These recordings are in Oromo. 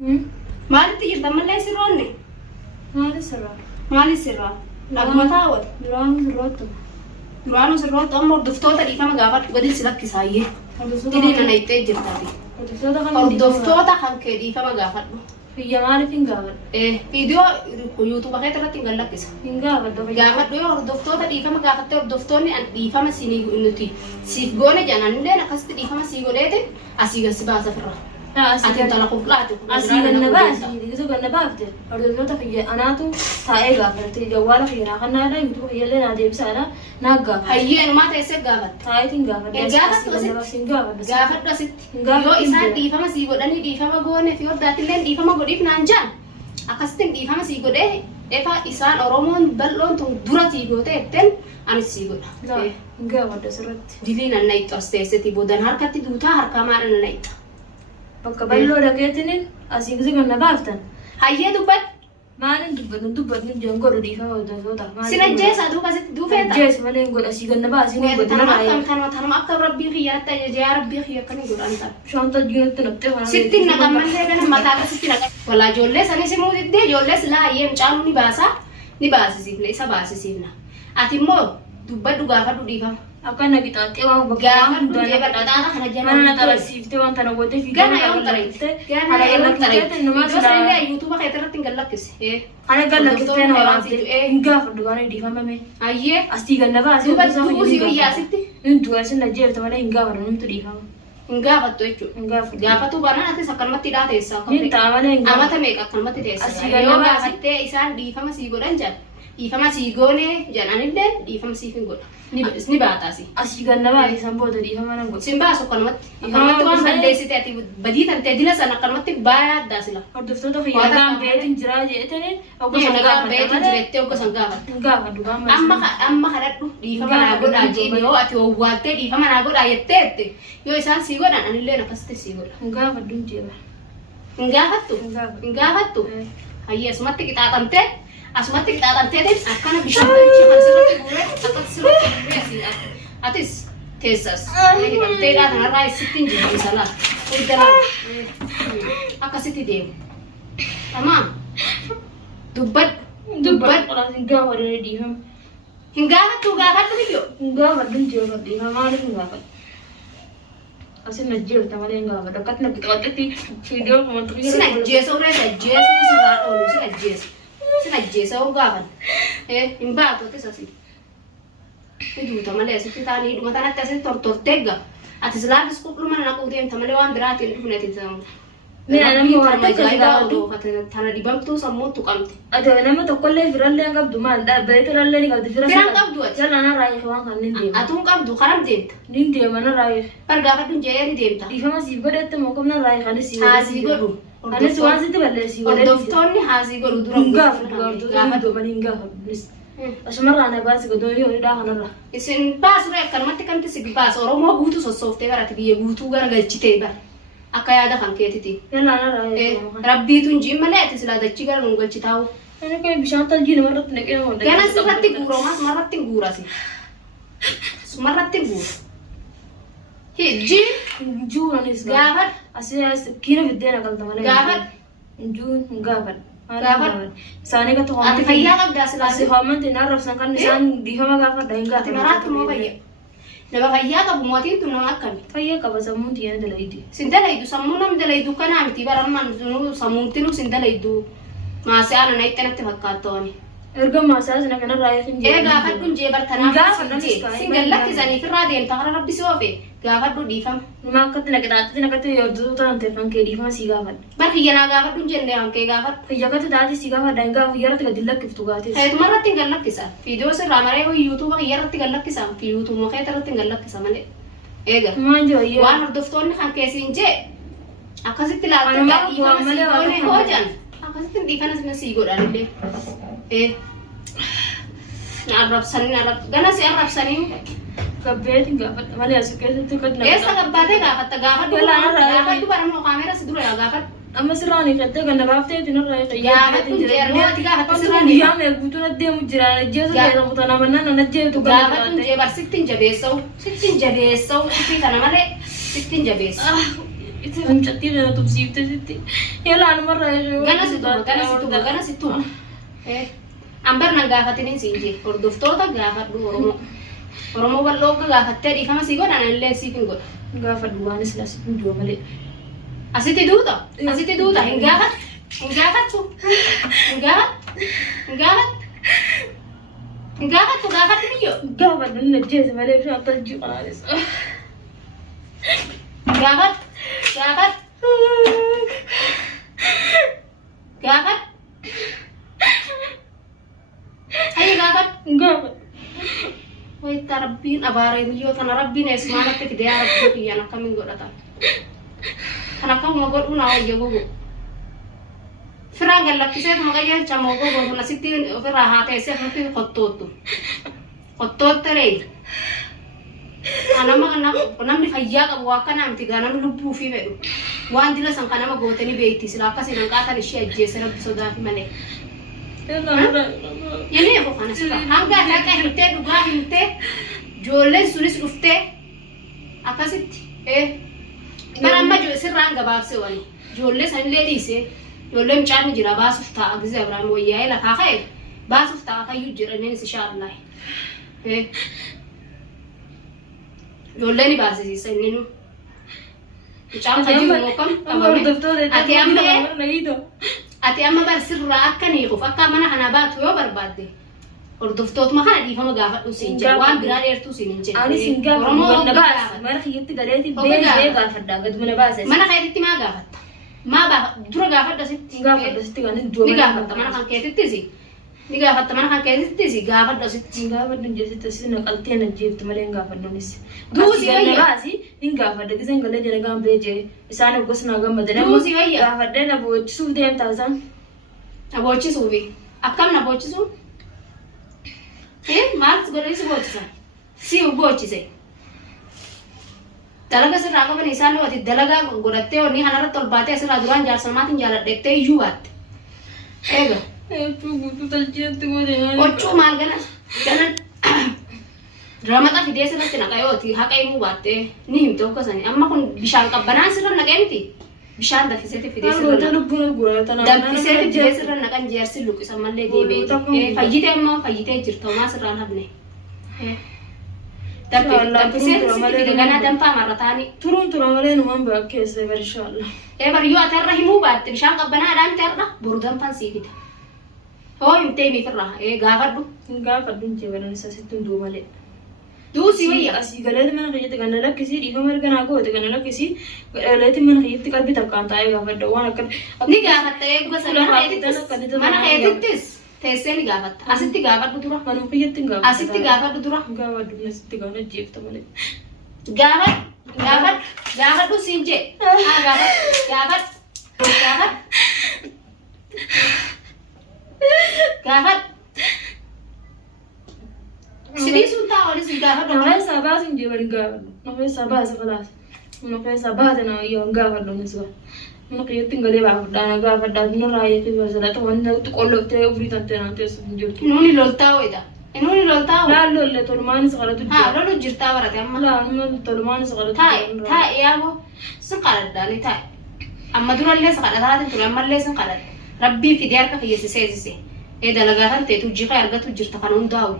Maalitti jirta mallee sirroonne? Maali sirraa? Maali sirraa? Dhaguma taa'uudha. Duraanuu sirroottu amma hordoftoota dhiifama gaafadhu gadi si lakkisaayyee. Diliina na ittee jirtaati. Hordoftoota kan kee dhiifama gaafadhu. Biyya maaliif hin gaafadhu? Viidiyoo yuutuuba keessa irratti hin gallakkisa. Hin gaafadhu. Gaafadhu yoo hordoftoota dhiifama gaafattee hordoftoonni dhiifama siinii nuti siif goone jedhan illee akkasitti dhiifama sii godheetiin asii gasi baasa firra. Ati intala qulqulaatu. Asii ganna baasi. Gizu ganna baafte. Hordoftoota kiyya anaatu taa'ee gaafate. Jawwaala kiyya naa kannaadha. Yuutuuba kiyya illee naa deebisaadha. Naa gaafa. Hayyeenumaa teessee gaafatte. Taa'itiin gaafadhe. Gaafadhu asitti. Yoo isaan dhiifama sii godhanii dhiifama goone fi hordaatillee dhiifama godhiif naan jaan. Akkasitti dhiifama sii godhee efa isaan Oromoon bal'oon tun dura sii goote jetteen anis sii godha. Gaafadha sirratti. Diliin anna itti as teesseti boodan harkatti duutaa harkaa maadha nanna itti. Bakka bal'oo dhageetiniin asii gizu ganna baaftan. Hayyee dubbadhu. Maalin dubbatnu jiran godhu dhiifama hordoftoota. Sina jeesa duuba asitti duufeeta. Jees malee godha asii ganna baasii ni godha. Tanuma akka rabbii kiyyaatti ajajee rabbii kiyya akkanii godhan ta'a. Shanta jirutti naqxee waan. Sitti naqammallee gana mataa akkasitti naqa. Walaa ijoollee sanis immoo diddee ijoollee silaa hayyee mucaanuu ni baasisiifna isa baasisiifna. Ati immoo dubbadhu gaafadhu dhiifama. Akkana qixaaxee waan gaafa hundee bal'aadhaan kana mana na xarasiiftee waan tana goote fi gana yoo tareettee gana yoo tareettee nuti yuutuuba keessa irratti hin gallakkise. Ana gallakkistee na waraabde hin gaafadhu waan dhiifamame. Hayyee asii ganna baasee dubbadhu si guyyaasitti. Hintu asin na jeefte malee hin gaafadhu namtu dhiifama. Hin gaafattu jechuudha. Hin gaafadhu. Gaafatu baanaan atis akkanumatti hidhaa teessaa. Hin ta'a malee hin amata meeqa akkanumatti teessaa. Yoo gaafattee isaan dhiifama sii godhan jedhan dhiifama sii goone jedhanillee dhiifama siif hin godha. Ni baataasi. Asii ganna baasee san booda dhiifama nan godha. Sin baasu akkanumatti. Akkanumatti waan balleessite ati badii tantee dila sana akkanumatti baay'ee addaa sila. Hordoftoota kiyya nagaan beetiin jiraa jeetanii nagaan beetiin jirettee oggosan gaafatte. Hin gaafadhu gaama. Amma kadhadhu dhiifama naa godhaa jiini yoo ati owwaattee dhiifama naa godhaa jetteette yoo isaan sii godhan anillee akkasitti sii godha. Hin gaafadhu hin jeeba. Hin gaafattu? Hin gaafattu? Hayyee asumatti qixaaxamtee asumatti qixaaxamteetiin akkana bishaan galchii kan sirriitti guuree akkatti sirriitti guuree asii atis teessas hidhamteedhaa kanarraa sitti hin jiru salaa akkasitti deemu. Tamaa dubbadhu Hin gaafadhu dhiifama. hin gaafattu gaafadhu biyyoo. Hin gaafadhu hin jeeba dhiifama maaliif hin gaafadhu. Asin na jeelta malee hin gaafadhu akkatti na qixaaxetti viidiyoo kumatu. Sin ajjeesoo reessa ajjeesoo sirraa oolu sin ajjeesa. Sin ajjeesa oo gaafan. Hin baatu akkas asii. Ni duuta malee asitti taanii dhuma tanatti asitti tortortee gaa. Ati silaafis qulluma naquu deemta malee waan biraatiin dhufne ati taa'u. Mina namni waan tokko gaafatu tana dibamtuu sammuutu qabdi. Ati nama tokkollee firallee hin qabdu maal dhaabbatee firallee ni qabdi Firaan qabdu ati. Jala na raayee waan kan nin deema. Atuun qabdu karam deemta. Nin deema na raayee. Bar gaafadhu jee ni deemta. Dhiifama siif godhette moo qabna raayee kanis siif Haasii godhu. Anis waan sitti balleessii godhe. Hordoftoonni haasii godhu dura hin gaafadhu gaafadhu hin gaafadhu. Asumarraa na baasi godhoo yoo hidhaa kanarra. Isin baasure akkanumatti kanti si baasa Oromoo guutuu sossooftee barate biyya guutuu garagalchitee bara. Akka yaada kan keetiti. Yalla na raayee. Rabbiitu injiin malee ati silaa dachii gara nu galchi taa'u. Ani koo bishaan taljiin marratti naqee moo Gana sirratti guuramas marratti guurasi. Sumarratti guura. Hijji juuranis gaafadhu. Asii kiina biddeena qalta malee. Gaafadhu. Juun hin gaafadhu. Gaafadhu. Isaanii gata hoomante. Ati fayyaa qabdaa silaa. Asii hoomante na arrabsan kan isaan dhiifama gaafadha hin Ati gaafadhu. maraatti moo fayyaa? Nama fayyaa qabu mootiin tun nama akkami? Fayyaa qaba sammuun tiyyaa dalaydii. Sin dalaydu sammuu nam dalaydu kanaa miti baramman sammuuntinu sin dalaydu maasee ana na ittanatti fakkaattooni. Erga maasaa sana kana raayee hin jeebu. Gaafadhuun jee bartanaaf sin gallakkisanii firraa deemta kara rabbi si oofe gaafadhu dhiifama. Nama akkatti naqxaatti naqatti yootuu taante kan kee dhiifama sii gaafadha. Bar kiyyanaa gaafadhuun jennee hankee gaafadhu. Kiyya katti taate sii gaafadha hin gaafa kiyyarratti gadi lakkiftu gaates. Heetuma irratti hin gallakkisa. Viidiyoo sirraa maree hoyi yuutuuba kiyyarratti gallakkisa. Yuutuuba keessa irratti hin gallakkisa malee. Eega. Maan joo iyyaa. Waan hordoftoonni kan keessiin jee akkasitti laaltee dhiifama sii goone hoojan. Akkasitti dhiifama sii godhan illee. Arrabsanii gana si arrabsanii. Gabbeetiin gaafadha malee asii keessatti gadi naqxa. Eessa gabbaatee gaafatta gaafadhu baramoo kaameera si dura yaa gaafadhu. Amma sirraan ifatti ganna baaftee tinarra gaafadhu jeermoo ati gaafatta sirraan guyyaa meeguutu na deemu jira ajjeesu jedhamu tana mannaan na ajjeetu gaafadhu jee bar sittiin jabeessa'u sittiin jabeessa'u sittii kana malee sittiin jabeessa. Itu mencati dan tuh sitti. Ya lah marah ya. Gana situ. Ambar nang gaafatinin siinje. Hordoftoota gaafadhu Oromoo. Oromoo bal'oo ka gaafattee dhiifama sii godhan illee siif hin godha. Gaafadhu waan sila sitti hin du'a malee. Asitti duuta. Hin gaafattu. Gaafadhu biyyo. Gaafadhu inni ajjeese malee bishaan akkas jiqaanis. Gaafadhu. Ayo gaafadhu. Wayita Rabbiin abaaree biyyoo tana Rabbiin eessumaanatti fidee Rabbii kiyyaan akkamiin godhata. Kan akkuma godhu naa hojii gogu. Firaan gallakkisee tuma qajeelcha moo gogu kun asitti ofirraa haa teessee akkamitti qottoottu. Qottoottaree. Namni fayyaa qabu akkana miti gaa namni lubbuu fi fedhu. Waan dila san kan nama gootanii beekti sila akkasiin hanqaatan ishee ajjeesse Rabbi sodaafi malee. Yeni aku kana sila hanga dhaqa hintee dhugaa hintee ijoolleen sunis dhuftee akkasitti bara amma sirraan gabaabse wani ijoollee sanillee dhiisee ijoollee mucaan jira baasuuf ta'a gisee Abrahaam wayyaa'ee lafaa ka'e baasuuf ta'a kayyuu jedhaniinis inshaallah ijoollee ni baasisiisa inni nu mucaan kayyuu mookam qabame ati amma bar sirraa akka niiquuf akka mana kana baatu yoo barbaadde hordoftootuma kana dhiifama gaafadhu siin jedhe waan biraa dheertuu siin hin jedhe. Ani siin gaafadhu mana baasa mana kiyyatti galeetti beekee gaafadhaa gad mana baasa. Mana keetitti maa gaafatta? Maa dura gaafadha sitti. Gaafadha sitti kan ni gaafatta mana kan keetittis ni gaafatta mana kan keetittis gaafadha sitti. Gaafadhu jeesitti si naqaltee na jeeftu malee hin gaafadhuunis. Duusi wayya baasi hin gaafadha giseen galee jala gaambee jee isaan oggos naa gammadan. Duusi wayya gaafadhee na boochisuuf deemtaa isaan. Na boochisuufi akkam na boochisu? Maal godhanii si boochisan? Si boochise. Dalaga sirraa qaban isaan wati dalagaa godhattee onni kanarratti ol baatee asirraa duraan jaarsalmaatiin jaaladheettee iyyuu baatte. Eega. Guutuu talcheetti godhe. Occuu maal ganan ramaxa fidee sirratti naqayooti haqa himuu baattee ni himte okkasanii amma kun bishaan qabbanaan sirra naqee miti. Bishaan danfiseeti fidee sirra naqan. Danfiseeti fidee sirra naqan jeersi luqisa mallee deebi'eeti. Fayyitee immoo fayyitee jirta homaa sirraan hafne. Danfiseeti fidee ganaa danfaa marrataanii. Turuun malee numaan bakkeessa barishaallah. Bariyyoo ati irra himuu baatte bishaan qabbanaadhaan ta'erra boru danfaan sii fida. Hoo himtee miifirraa gaafadhu. Gaafadhu hin jeebalan isa sitti hunduu malee. Duusi wayya. Asii galeeti mana kiyyatti kan lakkisii dhiifama erganaa goote kan lakkisii galeeti mana kiyyatti qalbii takkaan taa'ee gaafadha waan akka. Ni gaafatta gosa mana keetittis teessee ni gaafatta. Asitti gaafadhu dura. Manuma kiyyatti hin gaafadha. Asitti gaafadhu dura. Gaafadhu asitti gaafadha jeefta malee. Gaafadhu siin jee. Gaafadhu. Sidii sun ta'a wali si gaafadhu. Nama isaa baasa hin jeeban gaafadhu. Nama isaa baasa kalaas. Nama isaa baasa na yoo gaafadhu nisba. Mana kiyyatti galee baafadhaa na gaafadhaa bina raayee fi basalata wanna qollooftee uffii tantee naan teessu hin jirtu. Nuuni loltaa wayda. Nuuni loltaa wayda. Laal lolle tolmaan isa qalatu jira. Lolu jirtaa barate amma. Laal tolmaan isa qalatu jira. Taa'e yaaboo sin qaladdaani taa'e. Amma durallee isa qadhataatiin ture ammallee sin qadhatte. Rabbii fidee harka kiyyeessi seesise. Dalagaa kan ta'e tujjii kan argatu jirta kan hundaa'u.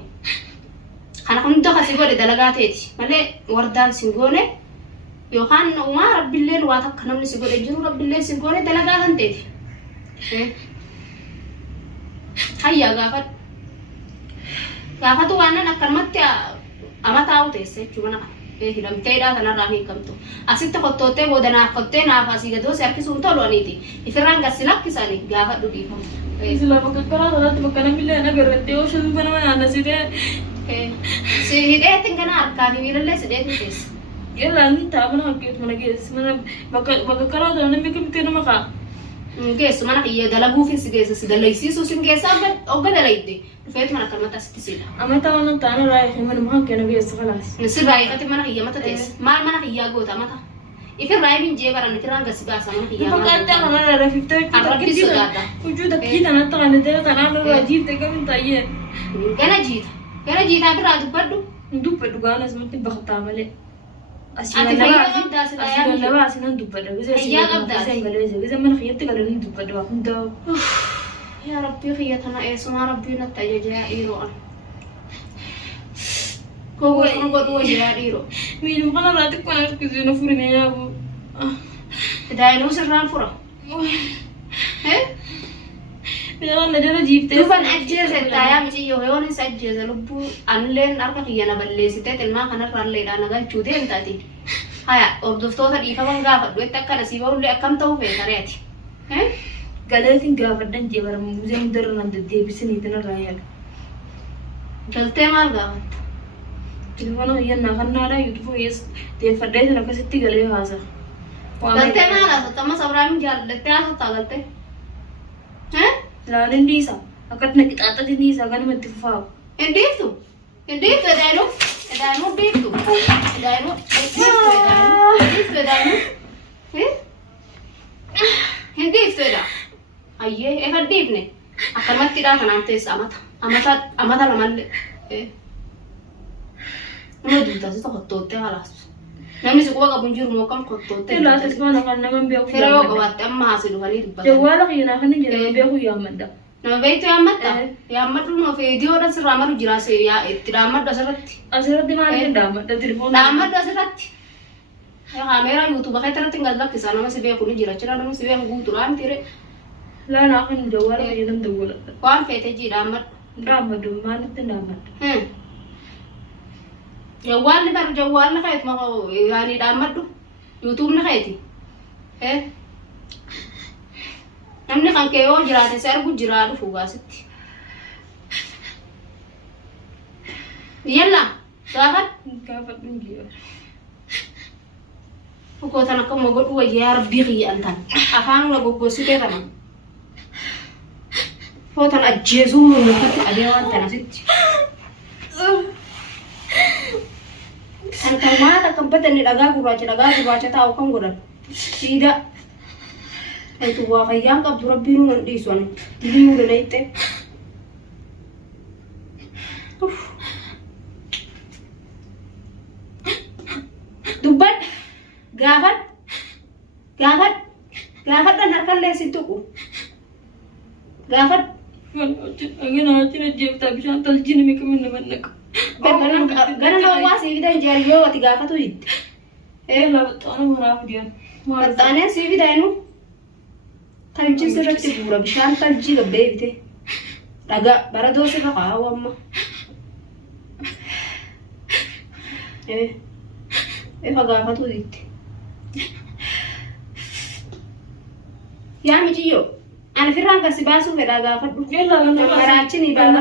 Kana hunda kasii godhe dalagaa ta'eeti malee wardaan sin goone yookaan uumaa rabbillee waa takka namni si godhe jiru rabbillee sin goone dalagaa kan ta'eeti. Hayyaa gaafatu waan nan akkanumatti amataa'u teesse jechuudha mana kana hidhamteedhaa kanarraa hiikamtu. Asitti qottoottee booda naaf qottee naaf asii gadoo si harkisuun tolu aniiti. Ifirraan gassi lakkisanii gaafadhu dhiifamu. Sila bakka karaa sanatti bakka namillee nagarrattee yoo shan bana mana sitee. Si hidheetiin kana harkaa fi miilallee si dheetiin keessa. Yallaan ta'a mana hakkeetu mana geessi mana bakka karaa sana namni kamitti nama ka'a. Geessu mana kiyya dalaguufin si geessa si dalaysiisuu sin geessa ogga dalayidde dhufeetu mana kalmata asitti siidha. Amata waan ta'an raayee mana hakkee na geessa kalaas. Si raayee mana kiyya mata teessa maal mana kiyyaa goota mata. Ifin raayee min jee baran ifirraan gasi baasa mana kiyyaa. Bakka adda kana rafiftee arrabbi sodaadha. Hujuu takkii tanatti kan ta'e kanaan irraa jiifte kamiin taa'ee. Gana jiita biraa dubbadhu. Dubbadhu gaanas matti bakka malee. Ati fayyaa qabdaa silaa yaa Asiin lama asiin dubbadha. Fayyaa qabdaa. Gizee mana kiyyatti galanii dubbadha waa hundaa. yaa rabbii kiyya tana eessumaa rabbii natti ajajaa dhiiroo an. Koo kana godhu wajji yaa dhiiroo. Miidhuu kanarraa xiqqoo na tukkisee na furimee yaabu. Daa'inuu sirraan fura. Beekan na jala jiiftee. Dhufan ajjeese taayaa miciyyoo yoon isa ajjeese lubbuu anilleen harka kiyya na balleessitee tilmaa kanarraalleedhaan na galchuu deemtaati. Haya hordoftoota dhiifaman gaafadhu itti akka nasiibawullee akkam ta'uu feetareeti. Galeetiin gaafadhan jee bara muuzee hundarra nan deddeebisaniitiin irraa yaala. Galtee maal gaafatta? Telefoona hiyyannaa kannaadhaa yuutuuf deeffadheetiin akkasitti galee haasa. Galtee maal haasatta? Amma Abrahaamiin jaallattee haasattaa galtee? Ilaalin dhiisa. Akkatti na qixaaxatiin dhiisa ganuma itti fufaafu. Hindiiftu? Hindiiftu edaanuu? Edaanuu dhiiftu? Edaanuu? Hindiiftu edaanuu? Hindiiftu edaa? Ayyee efa dhiifne? Akkanumatti dhaa kanaan teessa amata lamallee. Nama duutaasi tokkottoottee halaas. Namni si quba qabu hin jiru moo kam kottoottee? Ilaasis mana kan nama beeku. Fira yoo qabaatte amma haasi dhufanii dubbatan. Jawwaala kiyyanaa kan hin jedhamu beeku yaammadda. Nama beektu yaammadda? Yaammaddu noo viidiyoodhaan sirraa maru jira itti dhaammaddu asirratti. Asirratti maal hin dhaammadda telefoona? Dhaammaddu asirratti. Kaameeraa yuutuuba keessa irratti hin gallakkisa nama si beeku ni jira jira nama si beeku guutuudhaan tiree. Laanaa kan jawwaala kiyyanaan dawwaladha. Waan feete jii dhaammaddu. Dhaammaddu maalitti dhaammadda? Jawwaalli bar jawwaalli keeti maka yaani dhaammaddu yuutuubni keeti. Namni kan kee yoo jiraate si argu jiraa dhufu gaasitti. Yalla gaafat Gaafadhu hin jiru. Kootan akkuma godhu wayyaa rabbii kiyya antan afaan na goggositee kana. Kootan ajjeesuu mul'atu adee waan tana sitti. Kan maata kan badanne dhagaa gurraacha taa'u kan godhan. Siida. Itu waa fayyaan qabdu rabbiin nu dhiisu ani. Dilii nu leeyte. Dubbat gaafat dan harkan lesin tuku. Gaafat. Agina achina jeeftaa bishaan taljini mika minna mannaka. Gana na waa siibida hin jaariyoo wati gaafatu hitte. Labaxaana muraaf diyan. Baxaaneen siibida inu. Taljii sirratti buura bishaan taljii gabbee bite. Dhagaa baradoo sirra qaawwa amma. Efa gaafatu hitte. Yaa mijiyyoo. Ani firraan kasi baasuu fedhaa gaafadhu. Maraachini baala.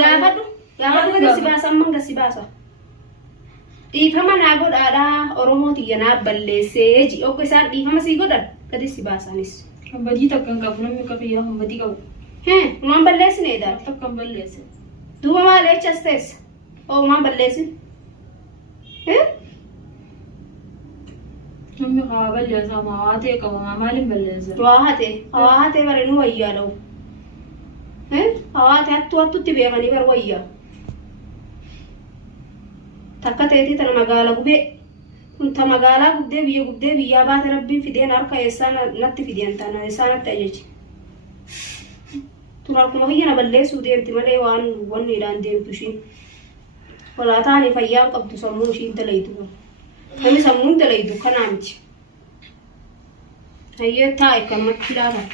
Gaafadhu. Gaafadhu kasi baasa amman kasi baasa. Dhiifama naa godhaadhaa Oromoo tiyya naa balleessee ji okko isaan dhiifama sii godhan gadi si baasaanis. Kan badii takka hin qabu namni kafiyyaa kan badii qabu. Maan balleessine edaa? Takka hin balleesse. Duuba maal echas teessa? Maan balleessin? Namni haa balleessa maa ta'e qaba maaliin balleessa? Waa hatee bare nu wayyaa dha'u. Waa hatee hattuutti beekanii bar wayyaa. Takka ta'eetii tana magaalaa gubee. Kunta magaalaa gubdee biyyaa baate rabbiin fideen harka eessaa natti fideen tana eessaa natti ajaji. Tun harkuma kiyyana balleessuu deemti malee waan wanniidhaan deemtu ishiin. Walaa taanii fayyaan qabdu sammuu ishiin dalaytu. Namni sammuun dalaytu kanaa miti. Hayyee taa'e kan matti ilaalan.